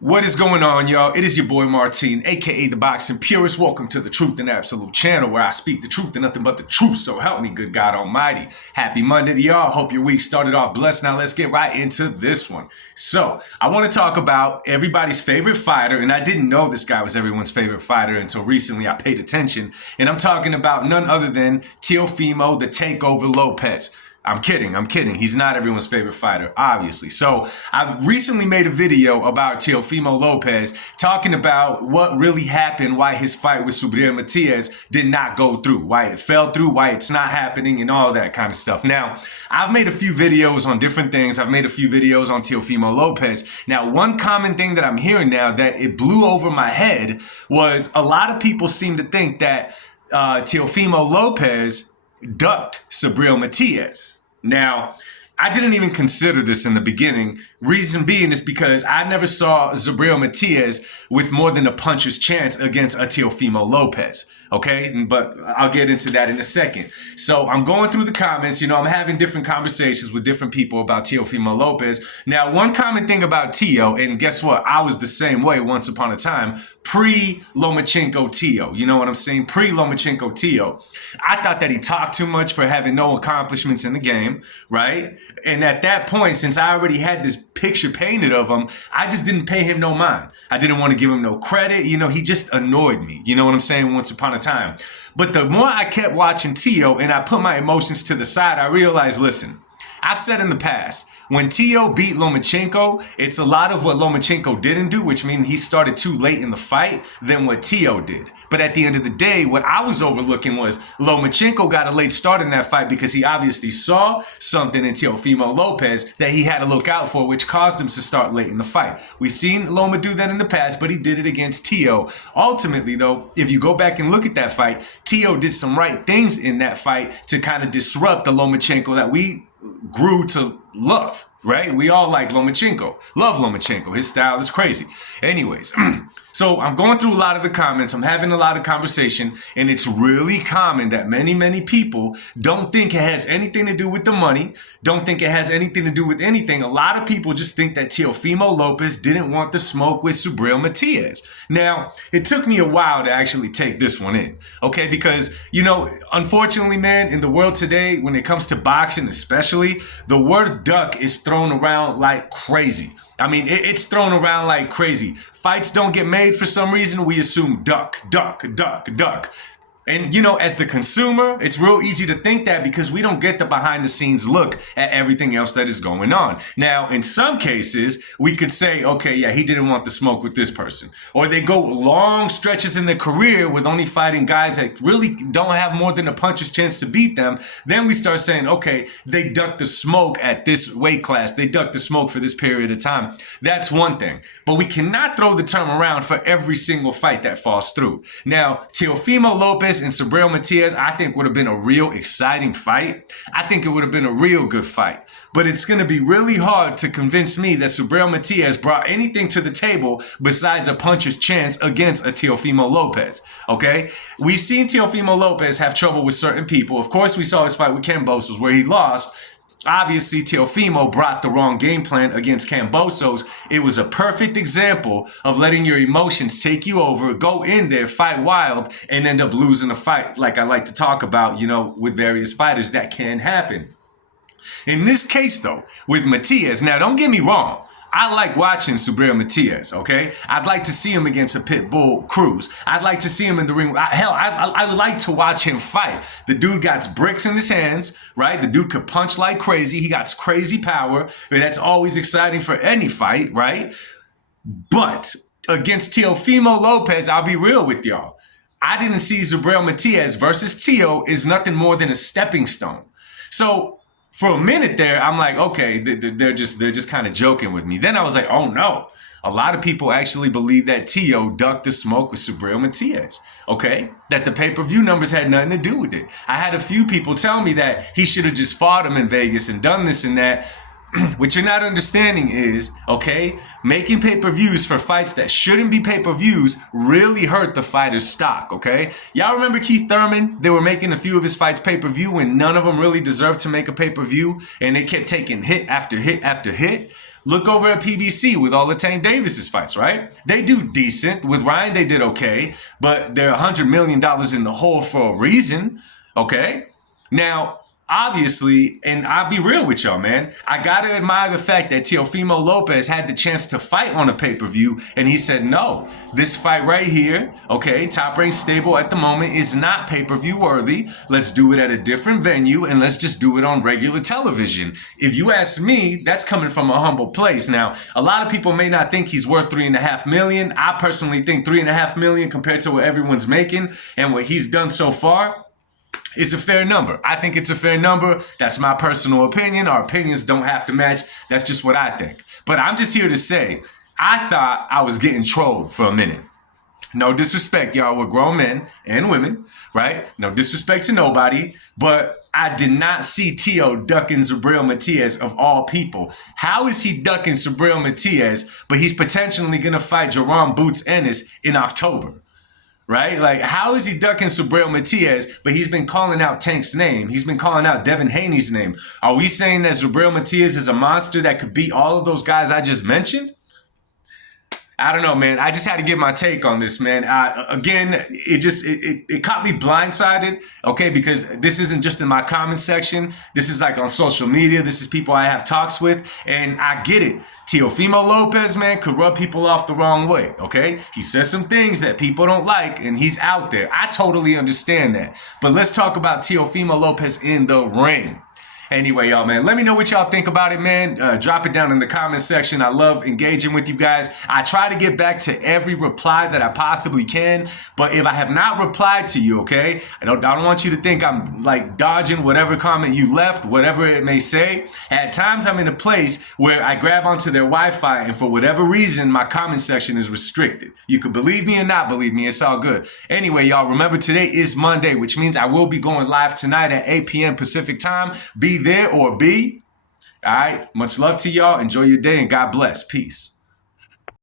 What is going on, y'all? It is your boy Martin, aka the Boxing Purist. Welcome to the Truth and Absolute channel where I speak the truth and nothing but the truth. So help me, good God Almighty. Happy Monday to y'all. Hope your week started off blessed. Now let's get right into this one. So I want to talk about everybody's favorite fighter, and I didn't know this guy was everyone's favorite fighter until recently I paid attention. And I'm talking about none other than Teofimo the Takeover Lopez. I'm kidding. He's not everyone's favorite fighter, obviously. So I recently made a video about Teofimo Lopez talking about what really happened, why his fight with Subriel Matias did not go through, why it fell through, why it's not happening, and all that kind of stuff. Now, I've made a few videos on different things. I've made a few videos on Teofimo Lopez. Now, one common thing that I'm hearing now that it blew over my head was a lot of people seem to think that Teofimo Lopez ducked Subriel Matias. Now, I didn't even consider this in the beginning. Reason being is because I never saw Subriel Matias with more than a puncher's chance against a Teofimo Lopez. Okay, but I'll get into that in a second. So I'm going through the comments. I'm having different conversations with different people about Teofimo Lopez. Now, one common thing about Teo, and guess what? I was the same way once upon a time, pre-Lomachenko Teo. You know what I'm saying? Pre-Lomachenko Teo. I thought that he talked too much for having no accomplishments in the game, right? And at that point, since I already had this picture painted of him, I just didn't pay him no mind. I didn't want to give him no credit. He just annoyed me. You know what I'm saying? Once upon a time. But the more I kept watching Teo and I put my emotions to the side, I realized, listen, I've said in the past, when Teo beat Lomachenko, it's a lot of what Lomachenko didn't do, which means he started too late in the fight than what Teo did. But at the end of the day, what I was overlooking was Lomachenko got a late start in that fight because he obviously saw something in Teofimo Lopez that he had to look out for, which caused him to start late in the fight. We've seen Loma do that in the past, but he did it against Teo. Ultimately, though, if you go back and look at that fight, Teo did some right things in that fight to kind of disrupt the Lomachenko that we grew to love, right? We all like Lomachenko, love Lomachenko. His style is crazy. Anyways, so I'm going through a lot of the comments. I'm having a lot of conversation, and it's really common that many people don't think it has anything to do with the money, don't think it has anything to do with anything. A lot of people just think that Teofimo Lopez didn't want the smoke with Subriel Matias. Now, it took me a while to actually take this one in, okay? Because, unfortunately, man, in the world today, when it comes to boxing especially, the word duck is thrown around like crazy. I mean, it's thrown around like crazy. Fights don't get made for some reason. We assume duck. And, as the consumer, it's real easy to think that because we don't get the behind the scenes look at everything else that is going on. Now, in some cases, we could say, okay, yeah, he didn't want the smoke with this person. Or they go long stretches in their career with only fighting guys that really don't have more than a puncher's chance to beat them. Then we start saying, okay, they ducked the smoke at this weight class. They ducked the smoke for this period of time. That's one thing. But we cannot throw the term around for every single fight that falls through. Now, Teofimo Lopez and Subriel Matias, I think would have been a real exciting fight. I think it would have been a real good fight. But it's going to be really hard to convince me that Subriel Matias brought anything to the table besides a puncher's chance against a Teofimo Lopez, okay? We've seen Teofimo Lopez have trouble with certain people. Of course, we saw his fight with Kambosos where he lost. Obviously, Teofimo brought the wrong game plan against Kambosos. It was a perfect example of letting your emotions take you over, go in there, fight wild, and end up losing a fight, like I like to talk about, with various fighters. That can happen. In this case, though, with Matias, now don't get me wrong. I like watching Subriel Matias, okay? I'd like to see him against a pit bull Cruz. I'd like to see him in the ring. I like to watch him fight. The dude got bricks in his hands, right? The dude could punch like crazy. He got crazy power. That's always exciting for any fight, right? But against Teofimo Lopez, I'll be real with y'all. I didn't see Subriel Matias versus Teo is nothing more than a stepping stone. So for a minute there, I'm like, okay, they're just kind of joking with me. Then I was like, oh no. A lot of people actually believe that Teo ducked the smoke with Subriel Matias, okay? That the pay-per-view numbers had nothing to do with it. I had a few people tell me that he should have just fought him in Vegas and done this and that. What you're not understanding is, okay, making pay-per-views for fights that shouldn't be pay-per-views really hurt the fighter's stock, okay? Y'all remember Keith Thurman? They were making a few of his fights pay-per-view when none of them really deserved to make a pay-per-view, and they kept taking hit after hit after hit. Look over at PBC with all of Tank Davis's fights, right? They do decent. With Ryan, they did okay, but they're $100 million in the hole for a reason, okay? Now, obviously, and I'll be real with y'all, man, I gotta admire the fact that Teofimo Lopez had the chance to fight on a pay-per-view, and he said, no, this fight right here, okay, Top Rank Stable at the moment is not pay-per-view worthy. Let's do it at a different venue, and let's just do it on regular television. If you ask me, that's coming from a humble place. Now, a lot of people may not think he's worth $3.5 million. I personally think $3.5 million compared to what everyone's making and what he's done so far, it's a fair number. I think it's a fair number. That's my personal opinion. Our opinions don't have to match. That's just what I think. But I'm just here to say, I thought I was getting trolled for a minute. No disrespect, y'all. We're grown men and women, right? No disrespect to nobody. But I did not see Teo ducking Subriel Matias of all people. How is he ducking Subriel Matias, but he's potentially going to fight Jerome Boots Ennis in October? Right? Like, how is he ducking Subriel Matias, but he's been calling out Tank's name? He's been calling out Devin Haney's name. Are we saying that Subriel Matias is a monster that could beat all of those guys I just mentioned? I don't know, man. I just had to give my take on this, man. Again, it caught me blindsided, okay, because this isn't just in my comment section. This is like on social media. This is people I have talks with, and I get it. Teofimo Lopez, man, could rub people off the wrong way, okay? He says some things that people don't like, and he's out there. I totally understand that. But let's talk about Teofimo Lopez in the ring. Anyway, y'all, man, let me know what y'all think about it, man. Drop it down in the comment section. I love engaging with you guys. I try to get back to every reply that I possibly can, but if I have not replied to you, okay, I don't want you to think I'm like dodging whatever comment you left, whatever it may say. At times, I'm in a place where I grab onto their Wi-Fi, and for whatever reason, my comment section is restricted. You could believe me or not believe me. It's all good. Anyway, y'all, remember today is Monday, which means I will be going live tonight at 8 p.m. Pacific time. Be there or be. All right. Much love to y'all. Enjoy your day and God bless. Peace.